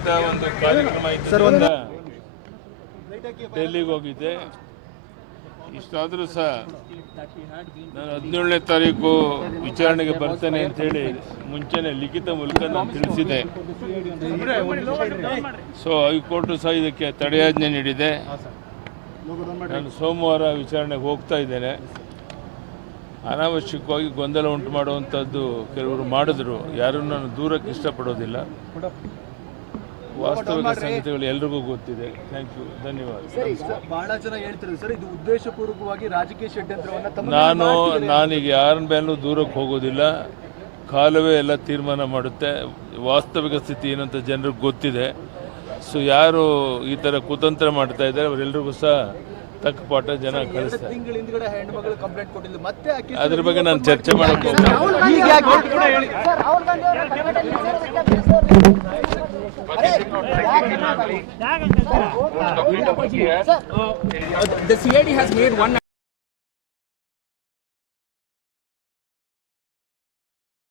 ಸಂಬಂಧಿತ ಒಂದು ಕಾರ್ಯಕ್ರಮ ಇದ್ದರಿಂದ ಡೆಲ್ಲಿಗೆ ಹೋಗಿದ್ದೆ. ಇಷ್ಟಾದರೂ ಸಹ ನಾನು 17ನೇ ತಾರೀಕು ವಿಚಾರಣೆಗೆ ಬರ್ತೇನೆ ಅಂತೇಳಿ ಮುಂಚೆನೇ ಲಿಖಿತ ಮೂಲಕ ನಾನು ತಿಳಿಸಿದೆ. ಸೊ ಹೈಕೋರ್ಟ್ ಸಹ ಇದಕ್ಕೆ ತಡೆಯಾಜ್ಞೆ ನೀಡಿದೆ. ನಾನು ಸೋಮವಾರ ವಿಚಾರಣೆಗೆ ಹೋಗ್ತಾ ಇದ್ದೇನೆ. ಅನಾವಶ್ಯಕವಾಗಿ ಗೊಂದಲ ಉಂಟು ಮಾಡುವಂಥದ್ದು ಕೆಲವರು ಮಾಡಿದ್ರು. ಯಾರೂ ನಾನು ದೂರಕ್ಕೆ ಇಷ್ಟಪಡೋದಿಲ್ಲ. ವಾಸ್ತವಿಕ ಸಂಗತಿಗಳು ಎಲ್ರಿಗೂ ಗೊತ್ತಿದೆ. ಥ್ಯಾಂಕ್ ಯು, ಧನ್ಯವಾದ. ಬಹಳ ಜನ ಹೇಳ್ತಿದ್ರು ಸರ್, ಇದು ಉದ್ದೇಶಪೂರ್ವಕವಾಗಿ ರಾಜಕೀಯ ಷಡ್ಯಂತ್ರವನ್ನು ನಾನೀಗ ಯಾರ ಮೇಲೂ ದೂರಕ್ಕೆ ಹೋಗೋದಿಲ್ಲ. ಕಾಲವೇ ಎಲ್ಲ ತೀರ್ಮಾನ ಮಾಡುತ್ತೆ. ವಾಸ್ತವಿಕ ಸ್ಥಿತಿ ಏನಂತ ಜನರಿಗೆ ಗೊತ್ತಿದೆ. ಸೊ ಯಾರು ಈ ಥರ ಕುತಂತ್ರ ಮಾಡ್ತಾ ಇದ್ದಾರೆ ಅವರೆಲ್ಲರಿಗೂ ಸಹ ತಕ್ಕ ಪಾಠ ಜನ ಕಳಿಸ್ತಾರೆ. ಅದ್ರ ಬಗ್ಗೆ ನಾನು ಚರ್ಚೆ ಮಾಡಕ್ಕೆ The CID has made one